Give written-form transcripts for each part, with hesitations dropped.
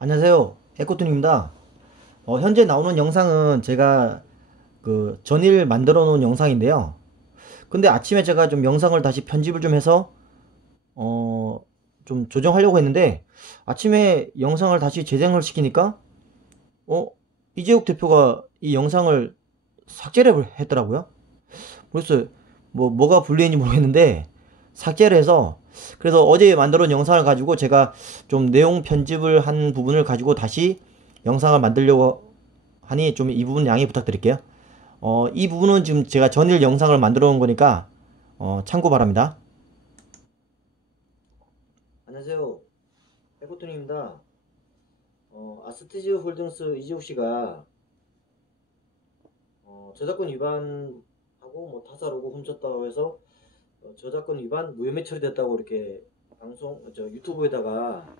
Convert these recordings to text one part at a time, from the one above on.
안녕하세요. 에코톤입니다. 현재 나오는 영상은 제가 전일 만들어 놓은 영상인데요. 근데 아침에 제가 좀 영상을 다시 편집을 좀 해서 어, 좀 조정하려고 했는데 아침에 영상을 다시 재생을 시키니까 어, 이재욱 대표가 이 영상을 삭제를 했더라고요. 그래서 뭐가 불리했는지 모르겠는데 삭제를 해서 그래서 어제 만들어 놓은 영상을 가지고 제가 좀 내용 편집을 한 부분을 가지고 다시 영상을 만들려고 하니 좀 이 부분 양해 부탁드릴게요. 이 부분은 지금 제가 전일 영상을 만들어 놓은 거니까 참고 바랍니다. 안녕하세요. 에코톤입니다. 아스티즈 홀딩스 이재욱 씨가 저작권 위반하고 타사로고 훔쳤다고 해서 저작권 위반 무혐의 처리됐다고 이렇게 유튜브에다가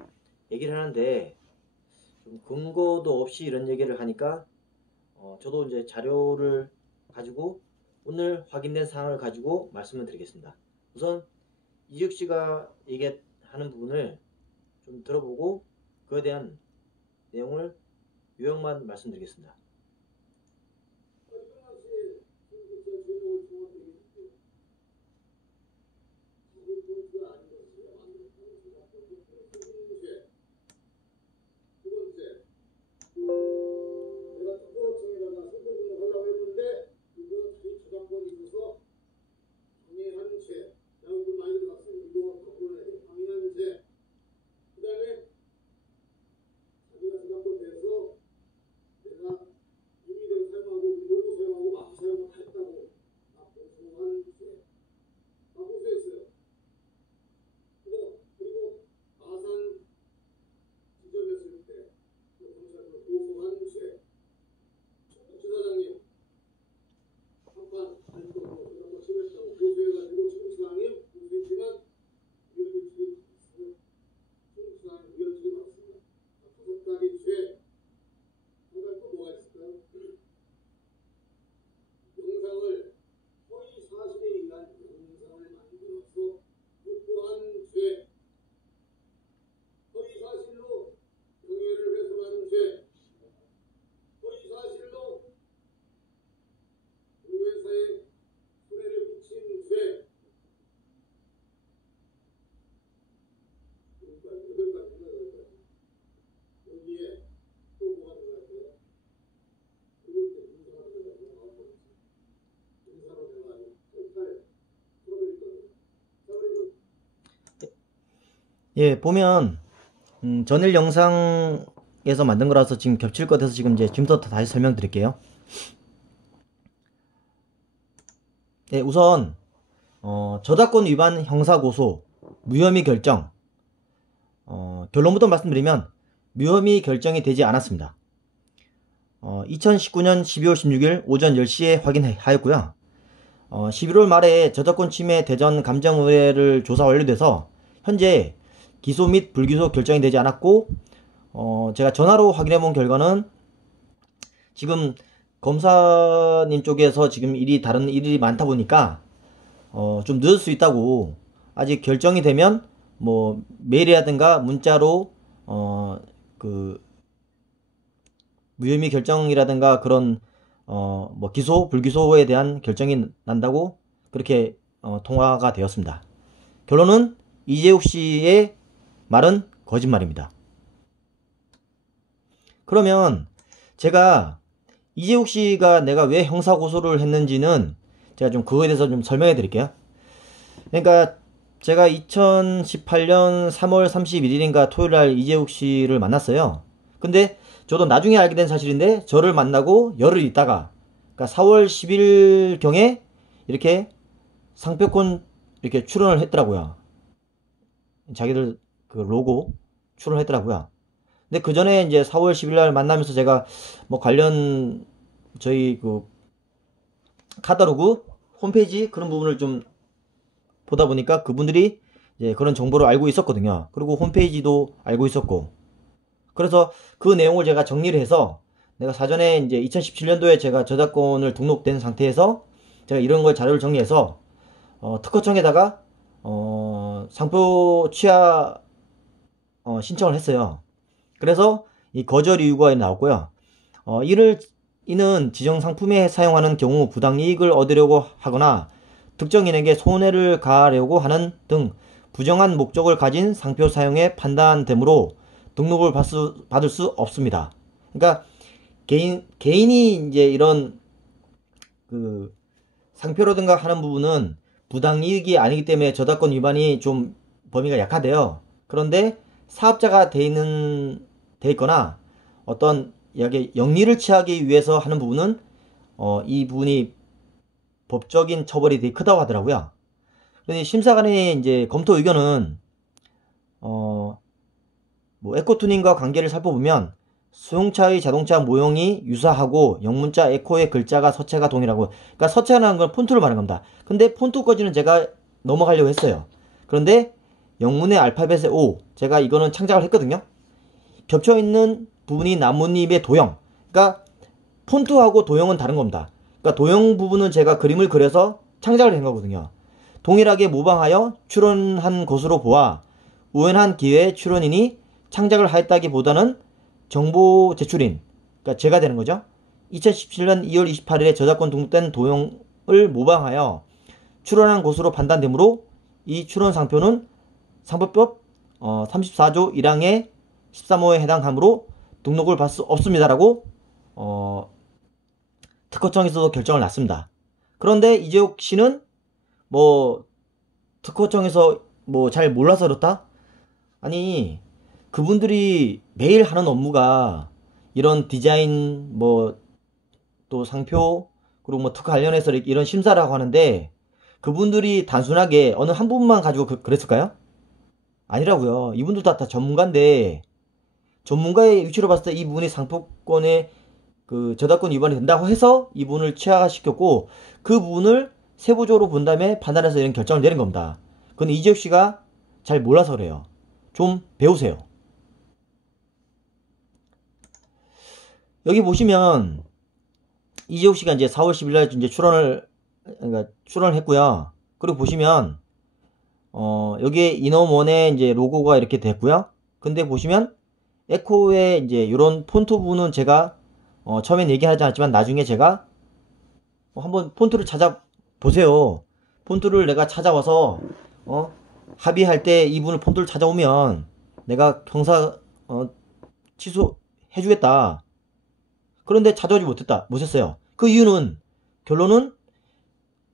얘기를 하는데 좀 근거도 없이 이런 얘기를 하니까 저도 이제 자료를 가지고 오늘 확인된 사항을 가지고 말씀을 드리겠습니다. 우선 이혁 씨가 얘기하는 부분을 좀 들어보고 그에 대한 내용을 요약만 말씀드리겠습니다. 내가 특허청에다가 선별을 하려고 했는데 이거 자기 저작권이 있어서 방해한 죄, 양분 많이 들어갔으니 이거 거꾸로 해야 방해한 죄. 그다음에 자기가 저작권 내서 내가 임의대로 사용하고 일부 사용하고 마구 사용을 했다고 고소한 죄. 고소했어요. 그리고 아산 지점했을 때 검찰로 고소한 죄. 지사장님 한판 안쪽으로 그런 심했다고 고소해가지고 지사장님 고소했지만 위헌일치를 지사장님 위헌일치를 받았습니다. 다섯 가지 죄. 한 가지 또 뭐가 있을까요? 영상을 허위 사실에 의한 영상을 만들어서 유포한 죄. 허위 사실로 명예를 훼손하는 죄. 허위 사실로 우리 회사에 손해를 끼친 죄. 여덟 가지입니다. 여기에 또 뭐가 들어갈까요? 그럴 때 문서가 들어가고 아홉 번째. 문서로 들어가고 쪽팔 풀어드릴 겁니다. 자, 그리고 예, 보면 전일 영상에서 만든 거라서 지금 겹칠 것 같아서 지금부터 다시 설명드릴게요. 네, 우선 저작권 위반 형사고소 무혐의 결정 결론부터 말씀드리면 무혐의 결정이 되지 않았습니다. 2019년 12월 16일 오전 10시에 확인하였고요. 11월 말에 저작권 침해 대전 감정의뢰를 조사 완료돼서 현재 기소 및 불기소 결정이 되지 않았고 제가 전화로 확인해본 결과는 지금 검사님 쪽에서 지금 다른 일이 많다 보니까 좀 늦을 수 있다고 아직 결정이 되면 뭐 메일이라든가 문자로 그 무혐의 결정이라든가 그런 뭐 기소 불기소에 대한 결정이 난다고 그렇게 통화가 되었습니다. 결론은 이재욱 씨의 말은 거짓말입니다. 그러면 제가 이재욱 씨가 내가 왜 형사고소를 했는지는 제가 좀 그거에 대해서 좀 설명해 드릴게요. 그러니까 제가 2018년 3월 31일인가 토요일날 이재욱 씨를 만났어요. 근데 저도 나중에 알게 된 사실인데 저를 만나고 열흘 있다가 그러니까 4월 10일경에 이렇게 상표권 이렇게 출원을 했더라고요. 자기들 그 로고 출원을 했더라고요. 근데 그 전에 이제 4월 10일날 만나면서 제가 뭐 관련 저희 그 카다로그 홈페이지 그런 부분을 좀 보다 보니까 그분들이 이제 그런 정보를 알고 있었거든요. 그리고 홈페이지도 알고 있었고. 그래서 그 내용을 제가 정리를 해서 내가 사전에 이제 2017년도에 제가 저작권을 등록된 상태에서 제가 이런 걸 자료를 정리해서 특허청에다가 상표 취하 신청을 했어요. 그래서 이 거절 이유가 나왔고요. 이는 지정 상품에 사용하는 경우 부당이익을 얻으려고 하거나 특정인에게 손해를 가하려고 하는 등 부정한 목적을 가진 상표 사용에 판단되므로 등록을 받을 수 없습니다. 그러니까 개인이 이제 이런 그 상표라든가 하는 부분은 부당이익이 아니기 때문에 저작권 위반이 좀 범위가 약하대요. 그런데 사업자가 돼 있거나 어떤 여기 영리를 취하기 위해서 하는 부분은 이 부분이 법적인 처벌이 되게 크다고 하더라고요. 그런데 심사관의 이제 검토 의견은 뭐 에코투닝과 관계를 살펴보면 수용차의 자동차 모형이 유사하고 영문자 에코의 글자가 서체가 동일하고, 그러니까 서체라는 건 폰트를 말하는 겁니다. 근데 폰트까지는 제가 넘어가려고 했어요. 그런데 영문의 알파벳의 O, 제가 이거는 창작을 했거든요. 겹쳐있는 부분이 나뭇잎의 도형, 그러니까 폰트하고 도형은 다른 겁니다. 그러니까 도형 부분은 제가 그림을 그려서 창작을 한 거거든요. 동일하게 모방하여 출원한 것으로 보아 우연한 기회에 출원인이 창작을 하였다기보다는 정보 제출인, 그러니까 제가 되는 거죠. 2017년 2월 28일에 저작권 등록된 도형을 모방하여 출원한 것으로 판단되므로 이 출원 상표는 상표법 34조 1항의 13호에 해당하므로 등록을 받을 수 없습니다라고 특허청에서도 결정을 났습니다. 그런데 이재욱 씨는 뭐 특허청에서 뭐 잘 몰라서 그렇다? 아니, 그분들이 매일 하는 업무가 이런 디자인 뭐 또 상표 그리고 뭐 특허 관련해서 이런 심사라고 하는데 그분들이 단순하게 어느 한 부분만 가지고 그랬을까요? 아니라고요. 이분들도 다 전문가인데 전문가의 위치로 봤을 때 이 부분이 상표권의 그 저작권 위반이 된다고 해서 이 부분을 취하시켰고 그 부분을 세부적으로 본 다음에 판단해서 이런 결정을 내린 겁니다. 그건 이재욱 씨가 잘 몰라서 그래요. 좀 배우세요. 여기 보시면 이재욱 씨가 이제 4월 10일 날 이제 출원을 했고요. 그리고 보시면 여기에 이너원의 이제 로고가 이렇게 됐고요. 근데 보시면 에코의 이제 이런 폰트 부분은 제가 처음엔 얘기하지 않았지만 나중에 제가 한번 폰트를 찾아보세요. 폰트를 내가 찾아와서 합의할 때 이분을 폰트를 찾아오면 내가 형사 취소해주겠다. 그런데 찾아오지 못했어요. 그 이유는 결론은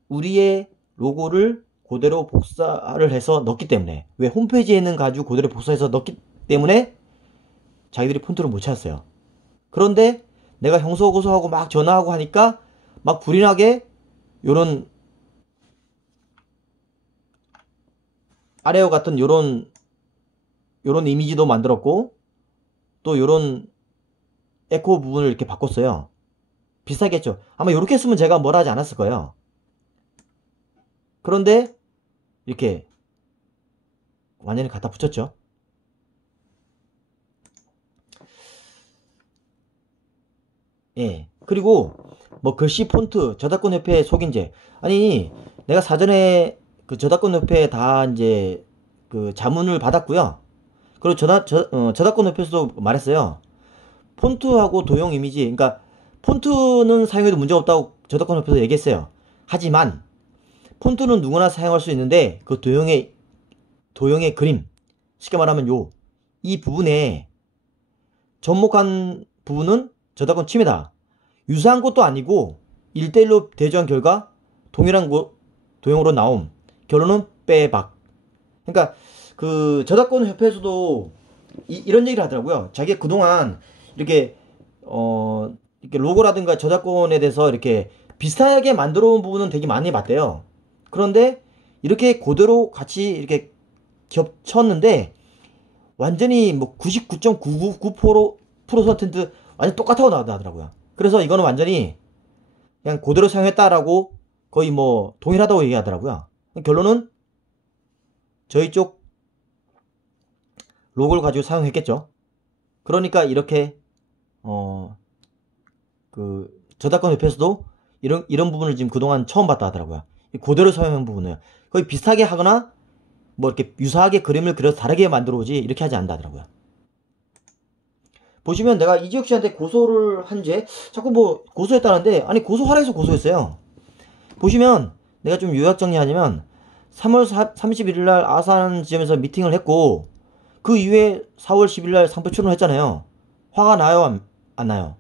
우리의 로고를 그대로 복사를 해서 넣기 때문에, 왜 홈페이지에는 가지고 그대로 복사해서 넣기 때문에 자기들이 폰트를 못 찾았어요. 그런데 내가 형사 고소하고 막 전화하고 하니까 막 불이 나게 요런 아레오 같은 요런 이미지도 만들었고 또 요런 에코 부분을 이렇게 바꿨어요. 비슷하겠죠. 아마 요렇게 했으면 제가 뭐라 하지 않았을 거예요. 그런데 이렇게 완전히 갖다 붙였죠. 예. 그리고 뭐 글씨 폰트 저작권협회 속인제, 아니 내가 사전에 그 저작권협회에 다 이제 그 자문을 받았고요. 그리고 저작권협회에서도 말했어요. 폰트하고 도형 이미지, 그러니까 폰트는 사용해도 문제 없다고 저작권협회에서 얘기했어요. 하지만 폰트는 누구나 사용할 수 있는데 그 도형의 그림, 쉽게 말하면 이 부분에 접목한 부분은 저작권 침해다. 유사한 것도 아니고 1대1로 대조한 결과 동일한 도형으로 나옴. 결론은 빼박. 그러니까 그 저작권 협회에서도 이런 얘기를 하더라고요. 자기가 그동안 이렇게 이렇게 로고라든가 저작권에 대해서 이렇게 비슷하게 만들어 온 부분은 되게 많이 봤대요. 그런데 이렇게 그대로 같이 이렇게 겹쳤는데 완전히 뭐 99.999% 완전 똑같다고 나오더라고요. 그래서 이거는 완전히 그냥 그대로 사용했다라고 거의 뭐 동일하다고 얘기하더라고요. 결론은 저희 쪽 로고를 가지고 사용했겠죠. 그러니까 이렇게 그 저작권 협회에서도 이런 부분을 지금 그동안 처음 봤다 하더라고요. 그대로 사용한 부분을 거의 비슷하게 하거나 뭐 이렇게 유사하게 그림을 그려서 다르게 만들어 오지 이렇게 하지 않는다 하더라고요. 보시면 내가 이지혁 씨한테 고소를 한 죄, 자꾸 뭐 고소했다는데, 아니 고소하라 해서 고소했어요. 보시면 내가 좀 요약 정리하자면 3월 31일 날 아산 지점에서 미팅을 했고, 그 이후에 4월 10일 날 상표 출원했잖아요. 화가 나요, 안 나요?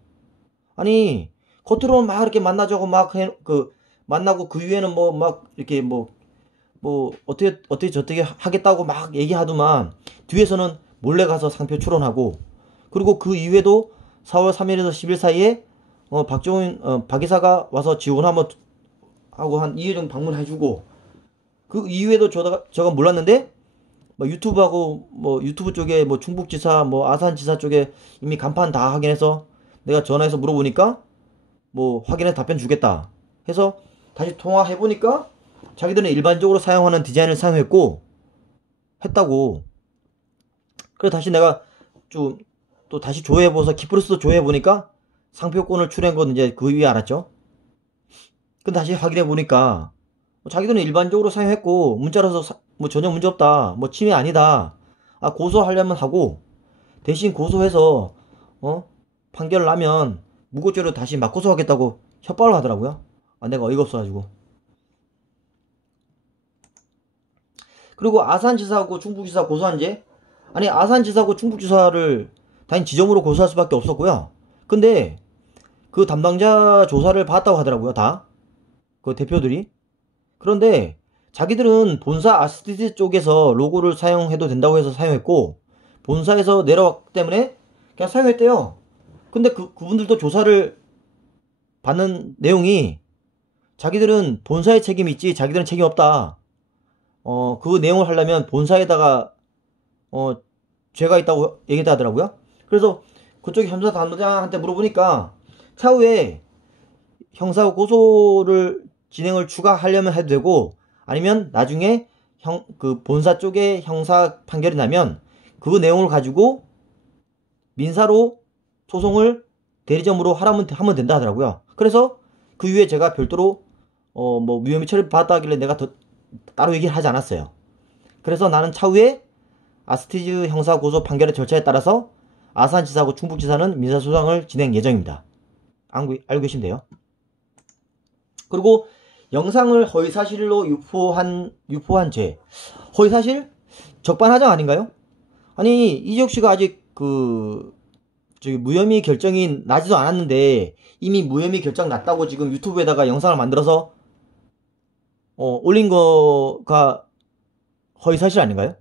아니 겉으로는 막 이렇게 만나자고 만나고 그 이후에는 뭐 막 이렇게 뭐 어떻게 저떻게 하겠다고 막 얘기하더만, 뒤에서는 몰래 가서 상표 출원하고, 그리고 그 이후에도 4월 3일에서 10일 사이에 박정훈 박 이사가 와서 지원 한번 하고 한 2일 정도 방문해주고, 그 이후에도 저가 몰랐는데 뭐 유튜브하고 뭐 유튜브 쪽에 뭐 충북지사 뭐 아산지사 쪽에 이미 간판 다 확인해서 내가 전화해서 물어보니까 뭐 확인해서 답변 주겠다 해서 다시 통화해보니까 자기들은 일반적으로 사용하는 디자인을 사용했고 했다고. 그래서 다시 내가 좀 또 다시 조회해보서 키프로스도 조회해보니까 상표권을 출한 건 이제 그 위에 알았죠. 근데 다시 확인해보니까 자기들은 일반적으로 사용했고 문자라서 뭐 전혀 문제 없다, 뭐 침해 아니다, 고소하려면 하고, 대신 고소해서 판결 나면 무고죄로 다시 맞고소하겠다고 협박을 하더라고요. 내가 어이가 없어가지고. 그리고 아산지사하고 충북지사 고소한 죄, 아니 아산지사하고 충북지사를 당연히 지점으로 고소할 수밖에 없었고요. 근데 그 담당자 조사를 받았다고 하더라고요, 다 그 대표들이. 그런데 자기들은 본사 아스티즈 쪽에서 로고를 사용해도 된다고 해서 사용했고, 본사에서 내려왔기 때문에 그냥 사용했대요. 근데 그분들도 조사를 받는 내용이 자기들은 본사의 책임이 있지 자기들은 책임 없다, 그 내용을 하려면 본사에다가 죄가 있다고 얘기하더라고요. 그래서 그쪽에 형사 담당자한테 물어보니까 차후에 형사 고소를 진행을 추가하려면 해도 되고, 아니면 나중에 그 본사 쪽에 형사 판결이 나면 그 내용을 가지고 민사로 소송을 대리점으로 하면 된다 하더라고요. 그래서 그 이후에 제가 별도로 뭐 무혐의 처리 받았다 하길래 내가 더 따로 얘기를 하지 않았어요. 그래서 나는 차후에 아스티즈 형사 고소 판결의 절차에 따라서 아산지사하고 충북지사는 민사소송을 진행 예정입니다. 알고 계신데요. 그리고 영상을 허위사실로 유포한 죄. 허위사실? 적반하장 아닌가요? 아니 이지혁 씨가 아직 무혐의 결정이 나지도 않았는데 이미 무혐의 결정 났다고 지금 유튜브에다가 영상을 만들어서 올린 거가 허위사실 아닌가요?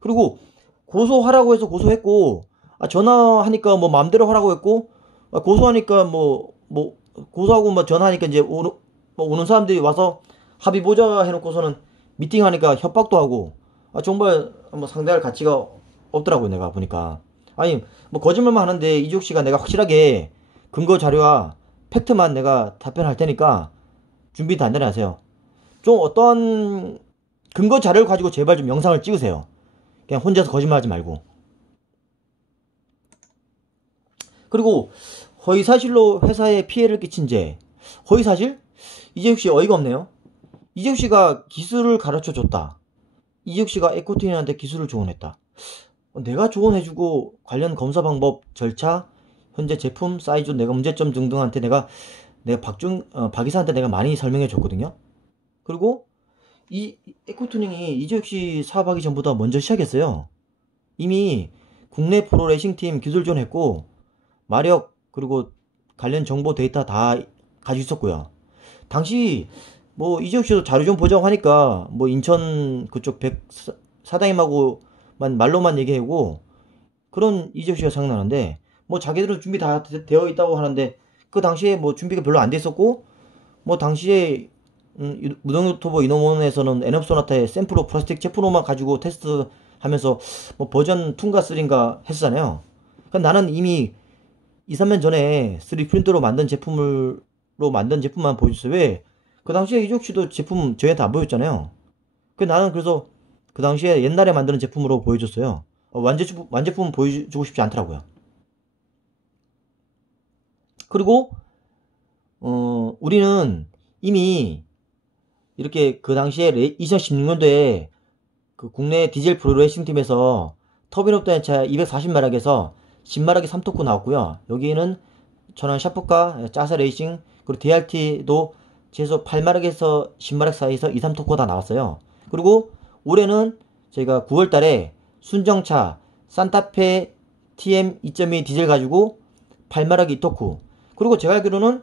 그리고 고소하라고 해서 고소했고, 전화하니까 뭐 마음대로 하라고 했고, 고소하니까 고소하고 뭐 전화하니까 이제 오는 사람들이 와서 합의 보자 해놓고서는 미팅하니까 협박도 하고, 정말 뭐 상대할 가치가 없더라고요, 내가 보니까. 아니 뭐 거짓말만 하는데 이지혁 씨가 내가 확실하게 근거 자료와 팩트만 내가 답변할 테니까 준비 단단히 하세요. 좀 어떤 근거 자료를 가지고 제발 좀 영상을 찍으세요. 그냥 혼자서 거짓말하지 말고. 그리고 허위사실로 회사에 피해를 끼친 죄. 허위사실? 이지혁 씨 어이가 없네요. 이지혁 씨가 기술을 가르쳐 줬다. 이지혁 씨가 에코트윈한테 기술을 조언했다. 내가 조언해주고 관련 검사 방법, 절차, 현재 제품, 사이즈, 내가 문제점 등등한테 내가 박 이사한테 내가 많이 설명해 줬거든요. 그리고 이 에코투닝이 이지혁 씨 사업하기 전보다 먼저 시작했어요. 이미 국내 프로레이싱 팀 기술 지원했고, 마력 그리고 관련 정보 데이터 다 가지고 있었고요. 당시 뭐 이지혁 씨도 자료 좀 보자고 하니까 뭐 인천 그쪽 사장님하고만 말로만 얘기하고 그런 이지혁 씨가 생각나는데, 뭐 자기들은 준비 다 되어 있다고 하는데 그 당시에 뭐 준비가 별로 안 돼 있었고, 뭐 당시에 무동유튜버 이노몬에서는 에너소나타의 샘플로 플라스틱 제품로만 가지고 테스트하면서 뭐 버전 2인가 3인가 했잖아요. 나는 이미 2, 3년 전에 3D 프린터로 만든 제품만 보여줬어요. 왜? 그 당시에 이지혁 씨도 제품 저희한테 안 보였잖아요. 나는 그래서 그 당시에 옛날에 만드는 제품으로 보여줬어요. 완제품 보여주고 싶지 않더라고요. 그리고 우리는 이미 이렇게 그 당시에 2016년도에 그 국내 디젤 프로레이싱 팀에서 터빈 옵다이차 240마력에서 신마력이 3토크 나왔고요. 여기에는 전원 샤프카, 짜사 레이싱, 그리고 DRT도 최소 8마력에서 10마력 사이에서 2, 3토크 다 나왔어요. 그리고 올해는 저희가 9월달에 순정차 산타페 TM 2.2 디젤 가지고 8마력 2토크, 그리고 제가 알기로는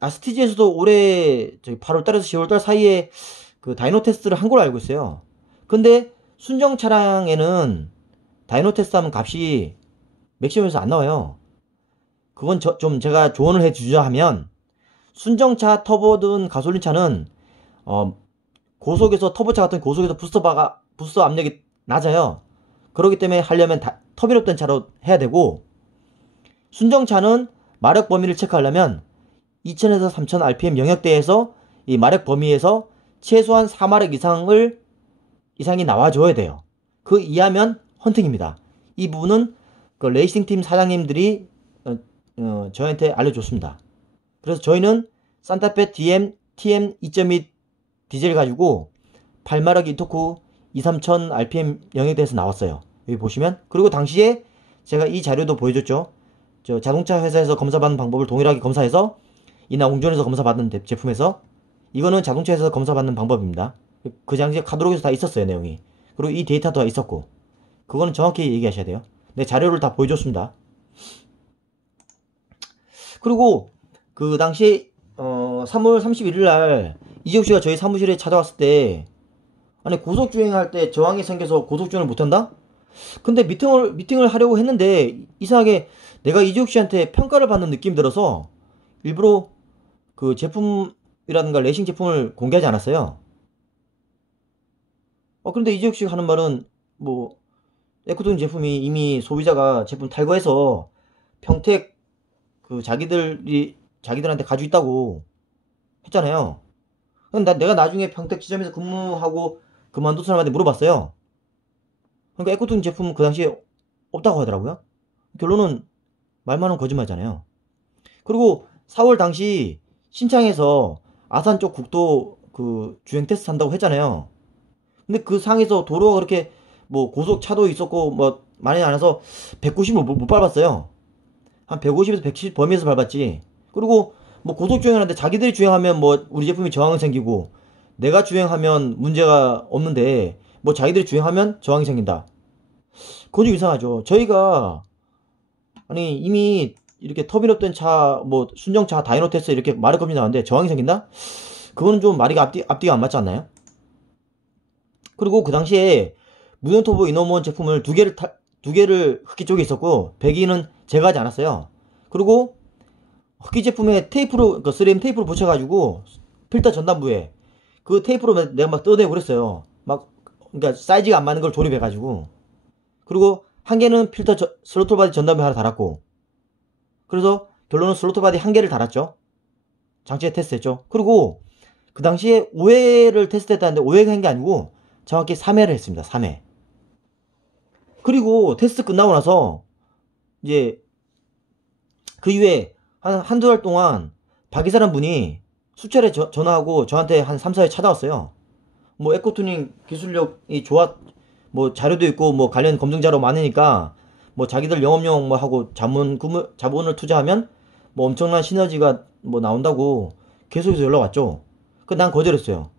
아스티지에서도 올해 8월달에서 10월달 사이에 그 다이노 테스트를 한 걸로 알고 있어요. 근데 순정 차량에는 다이노 테스트 하면 값이 맥시멈에서 안 나와요. 그건 좀 제가 조언을 해주자 하면, 순정차 터보든 가솔린 차는 고속에서, 터보차 같은 고속에서 부스터 압력이 낮아요. 그렇기 때문에 하려면 터빈업된 차로 해야 되고, 순정차는 마력 범위를 체크하려면 2000에서 3000 rpm 영역대에서 이 마력 범위에서 최소한 4마력 이상이 나와줘야 돼요. 그 이하면 헌팅입니다. 이 부분은 그 레이싱팀 사장님들이 저희한테 알려줬습니다. 그래서 저희는 산타페 TM 2.2 디젤 가지고 8마력 2토크 2-3000 rpm 영역대에서 나왔어요. 여기 보시면. 그리고 당시에 제가 이 자료도 보여줬죠. 저 자동차 회사에서 검사받는 방법을 동일하게 검사해서, 이나 옹전에서 검사받는 제품에서, 이거는 자동차 회사에서 검사받는 방법입니다. 그 당시에 카talog에서 다 있었어요, 내용이. 그리고 이 데이터도 다 있었고, 그거는 정확히 얘기하셔야 돼요. 내 자료를 다 보여줬습니다. 그리고 그 당시에 3월 31일 날 이재욱 씨가 저희 사무실에 찾아왔을 때, 아니 고속주행할 때 저항이 생겨서 고속주행을 못한다? 근데 미팅을 하려고 했는데 이상하게 내가 이재욱 씨한테 평가를 받는 느낌 들어서 일부러 그 제품이라든가 레이싱 제품을 공개하지 않았어요. 그런데 이재욱 씨가 하는 말은 뭐 에코톤 제품이 이미 소비자가 제품 탈거해서 평택 그 자기들한테 가지고 있다고 했잖아요. 근데 내가 나중에 평택 지점에서 근무하고 그만둔 사람한테 물어봤어요. 그러니까 에코톤 제품 그 당시에 없다고 하더라고요. 결론은 말만은 거짓말이잖아요. 그리고 4월 당시 신창에서 아산 쪽 국도 그 주행 테스트 한다고 했잖아요. 근데 그 상에서 도로가 그렇게 뭐 고속 차도 있었고 뭐 많이 안 해서 190을 못 밟았어요. 한 150에서 170 범위에서 밟았지. 그리고 뭐 고속 주행하는데 자기들이 주행하면 뭐 우리 제품이 저항이 생기고, 내가 주행하면 문제가 없는데 뭐 자기들이 주행하면 저항이 생긴다. 그건 좀 이상하죠. 저희가 아니 이미 이렇게 터빈업된 차, 뭐 순정차 다이노 테스트 이렇게 마력 검진 나왔는데 저항이 생긴다? 그거는 좀 말이 앞뒤가 안 맞지 않나요? 그리고 그 당시에 무연토보 이노몬 제품을 두 개를 흡기 쪽에 있었고, 배기는 제가 하지 않았어요. 그리고 흡기 제품에 테이프로, 그 3M 테이프로 붙여가지고 필터 전단부에 그 테이프로 내가 막 뜯어내고 그랬어요. 그러니까 사이즈가 안 맞는 걸 조립해가지고. 그리고 한 개는 필터 슬로틀 바디 전단부에 하나 달았고, 그래서 결론은 슬로틀 바디 한 개를 달았죠. 장치에 테스트했죠. 그리고 그 당시에 5회를 테스트했다는데 5회가 한 게 아니고 정확히 3회를 했습니다. 3회. 그리고 테스트 끝나고 나서 이제 그 이후에 한두 달 동안 박이사란 분이 수차례 전화하고 저한테 한 3, 4회 찾아왔어요. 뭐 에코투닝 기술력이 좋아, 뭐 자료도 있고 뭐 관련 검증 자료 많으니까 뭐 자기들 영업용 뭐 하고 자본을 투자하면 뭐 엄청난 시너지가 뭐 나온다고 계속해서 연락 왔죠. 난 거절했어요.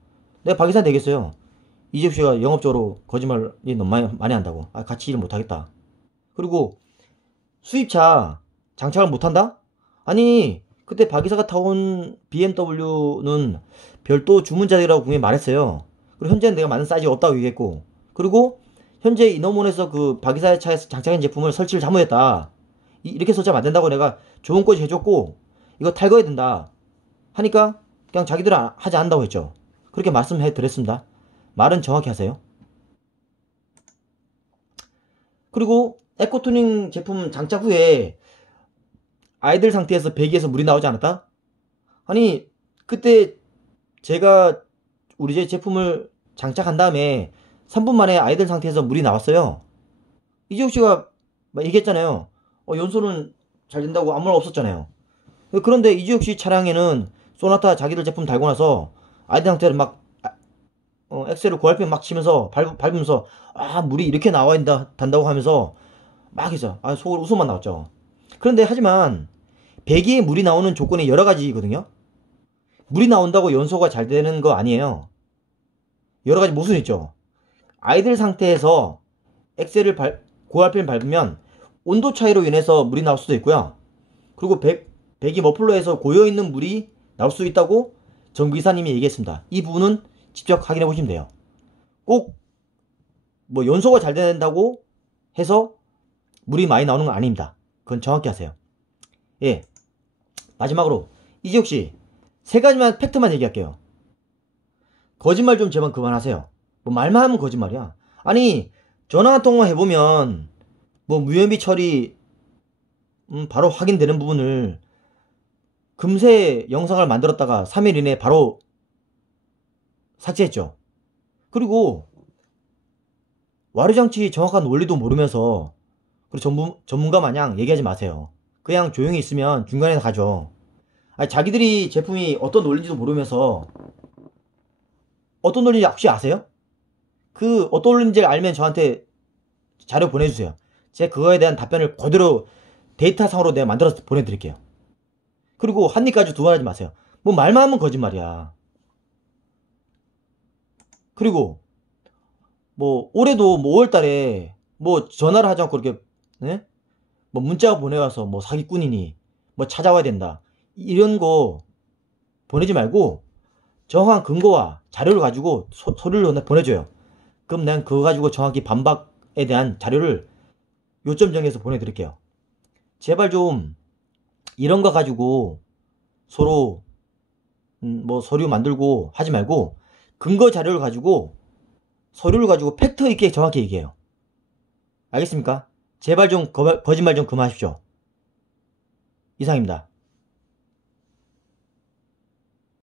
내가 박이사 되겠어요. 이재욱 씨가 영업적으로 거짓말이 너무 많이 한다고. 같이 일 못하겠다. 그리고 수입차 장착을 못한다? 아니 그때 박이사가 타온 BMW는 별도 주문자들이라고 분명히 말했어요. 그리고 현재는 내가 맞는 사이즈가 없다고 얘기했고, 그리고 현재 이너몬에서 그 박이사의 차에서 장착한 제품을 설치를 잘못했다, 이렇게 설치하면 안 된다고 내가 조언까지 해줬고, 이거 탈거해야 된다 하니까 그냥 자기들은 하지 않는다고 했죠. 그렇게 말씀해 드렸습니다. 말은 정확히 하세요. 그리고 에코투닝 제품 장착 후에 아이들 상태에서 배기에서 물이 나오지 않았다? 아니 그때 제가 우리 제 제품을 장착한 다음에 3분 만에 아이들 상태에서 물이 나왔어요. 이재욱 씨가 얘기했잖아요. 연소는 잘 된다고 아무 말 없었잖아요. 그런데 이재욱 씨 차량에는 소나타 자기들 제품 달고 나서 아이들 상태를 막 엑셀을 고RPM 막 치면서 밟으면서 물이 이렇게 나와 단다고 하면서 막 해서 속으로 웃음만 나왔죠. 그런데 하지만 배기에 물이 나오는 조건이 여러 가지거든요. 물이 나온다고 연소가 잘 되는 거 아니에요. 여러 가지 모순이 있죠. 아이들 상태에서 고RPM 밟으면 온도 차이로 인해서 물이 나올 수도 있고요. 그리고 배기 머플러에서 고여있는 물이 나올 수 있다고 정비사님이 얘기했습니다. 이 부분은 직접 확인해 보시면 돼요. 꼭 뭐 연소가 잘 된다고 해서 물이 많이 나오는 건 아닙니다. 그건 정확히 하세요. 예. 마지막으로 이지욱씨, 세 가지만 팩트만 얘기할게요. 거짓말 좀 제발 그만하세요. 뭐 말만 하면 거짓말이야. 아니 전화 한 통화 해보면 뭐 무혐의 처리 바로 확인되는 부분을 금세 영상을 만들었다가 3일 이내에 바로 삭제했죠. 그리고 와류장치 정확한 원리도 모르면서 그리고 전문가 마냥 얘기하지 마세요. 그냥 조용히 있으면 중간에 가죠. 아니, 자기들이 제품이 어떤 논리인지도 모르면서 어떤 논리인지 혹시 아세요? 그 어떤 논리인지 알면 저한테 자료 보내주세요. 제가 그거에 대한 답변을 그대로 데이터상으로 내가 만들어서 보내드릴게요. 그리고 한 입까지 두 번 하지 마세요. 뭐 말만 하면 거짓말이야. 그리고 뭐 올해도 뭐 5월달에 뭐 전화를 하지 않고 이렇게 네? 뭐 문자 보내와서 뭐 사기꾼이니 뭐 찾아와야 된다 이런 거 보내지 말고 정확한 근거와 자료를 가지고 서류를 보내줘요. 그럼 난 그거 가지고 정확히 반박에 대한 자료를 요점 정해서 보내드릴게요. 제발 좀 이런 거 가지고 서로 뭐 서류 만들고 하지 말고 근거 자료를 가지고 서류를 가지고 팩트 있게 정확히 얘기해요. 알겠습니까? 제발 좀 거짓말 좀 그만하십시오. 이상입니다.